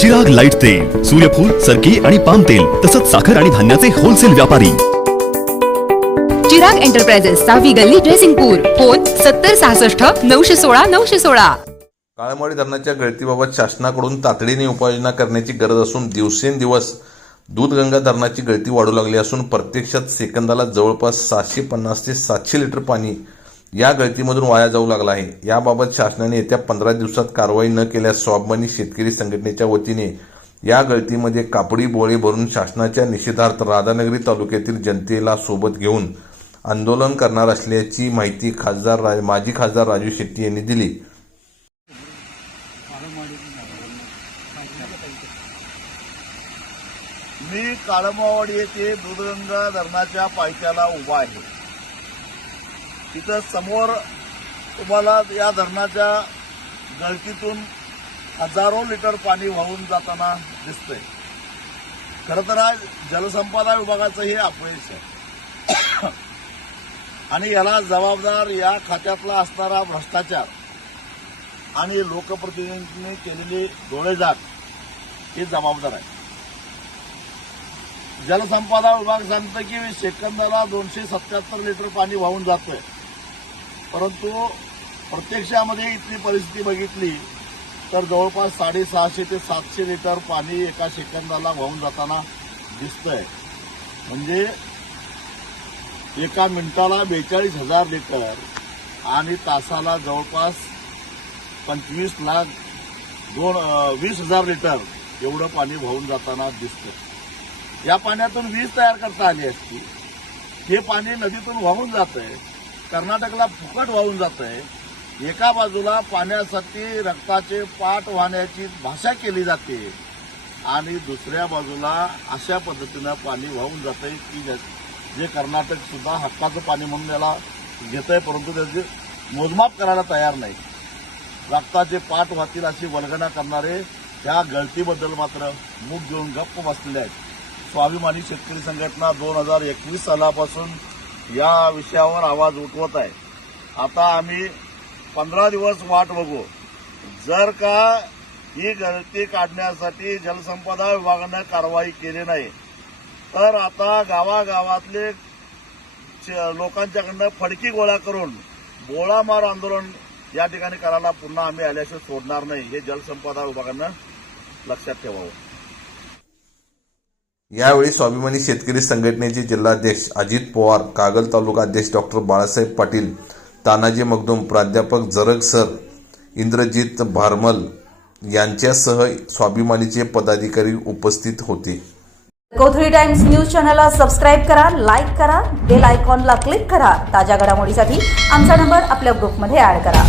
Chirag light तेल सूर्यफूल सरकी आणि पाम तेल तसंच साखर आणि धान्याचे होलसेल व्यापारी. चिराग एंटरप्राइजेस सहावी गल्ली ड्रेसिंगपूर फोन सत्तर सहासष्ट नऊशे सोळा नऊशे सोळा. काळमाडी धरणाच्या गळतीबाबत शासनाकडून तातडीने उपाययोजना करण्याची गरज असून दिवसेंदिवस दूधगंगा धरणाची गळती वाढू लागली असून प्रत्यक्षात सेकंदाला जवळपास सहाशे पन्नास ते सातशे लिटर पाणी या गळतीमधून वाया जाऊ लागला आहे. याबाबत शासनाने येत्या पंधरा दिवसात कारवाई न केल्यास स्वाभिमानी शेतकरी संघटनेच्या वतीने या गळतीमध्ये कापडी बोळे भरून शासनाच्या निषेधार्थ राधानगरी तालुक्यातील जनतेला सोबत घेऊन आंदोलन करणार असल्याची माहिती खासदार माजी खासदार राजू शेट्टी यांनी दिली. मी काळमावाडी येथे दूधगंगा धरणाच्या पायथ्याला उभा आहे. तिथं समोर तुम्हाला या धरणाच्या गळतीतून हजारो लिटर पाणी वाहून जाताना दिसतंय. खरं तर आज जलसंपदा विभागाचं हे अपयश आहे. आणि याला जबाबदार या खात्यातला असणारा भ्रष्टाचार आणि लोकप्रतिनिधींनी केलेली डोळेजाग हे जबाबदार आहे. जलसंपदा विभाग सांगतं की सेकंदाला दोनशे सत्याहत्तर लिटर पाणी वाहून जातोय. परंतु प्रत्यक्षामध्ये इथली परिस्थिती बघितली तर जवळपास साडेसहाशे ते सातशे लिटर पाणी एका सेकंदाला वाहून जाताना दिसतंय. म्हणजे एका मिनिटाला बेचाळीस हजार लिटर आणि तासाला जवळपास पंचवीस लाख दोन वीस हजार लिटर एवढं पाणी वाहून जाताना दिसतं या पाण्यातून वीज तयार करता आली असती. हे पाणी नदीतून वाहून जात आहे कर्नाटकला फुकट वाहून जात आहे एका बाजूला पाण्यासाठी रक्ताचे पाठ वाहण्याची भाषा केली जाते आणि दुसऱ्या बाजूला अशा पद्धतीनं पाणी वाहून जात आहे की जे- जे कर्नाटक सुद्धा हक्काचं पाणी म्हणून याला घेत आहे परंतु त्याचे मोजमाप करायला तयार नाही. रक्ताचे पाठ वाहतील अशी वल्गना करणारे त्या गळतीबद्दल मात्र मूग घेऊन गप्प बसलेले आहेत. स्वाभिमानी शेतकरी संघटना दोन हजार एकवीस सालापासून या विषयावर आवाज उठवत आहे. आता आम्ही पंधरा दिवस वाट बघू. जर का ही गळती काढण्यासाठी जलसंपदा विभागानं कारवाई केली नाही तर आता गावागावातले च- लोकांच्याकडनं फडकी गोळा करून बोळामार आंदोलन या ठिकाणी करायला पुन्हा आम्ही आल्याशिवाय सोडणार नाही. हे जलसंपदा विभागानं लक्षात ठेवावं. यावेळी स्वाभिमानी शेतकरी संघटनेचे जिल्हाध्यक्ष अजित पवार कागल तालुका अध्यक्ष डॉक्टर बाळासाहेब पाटील तानाजी मगदूम प्राध्यापक जरग सर इंद्रजित भारमल यांच्यासह स्वाभिमानीचे पदाधिकारी उपस्थित होते. कोथळी टाइम्स न्यूज चॅनलला सबस्क्राईब करा लाईक करा बेल आयकॉनला क्लिक करा. ताज्या घडामोडीसाठी आमचा नंबर आपल्या ग्रुपमध्ये ऍड करा.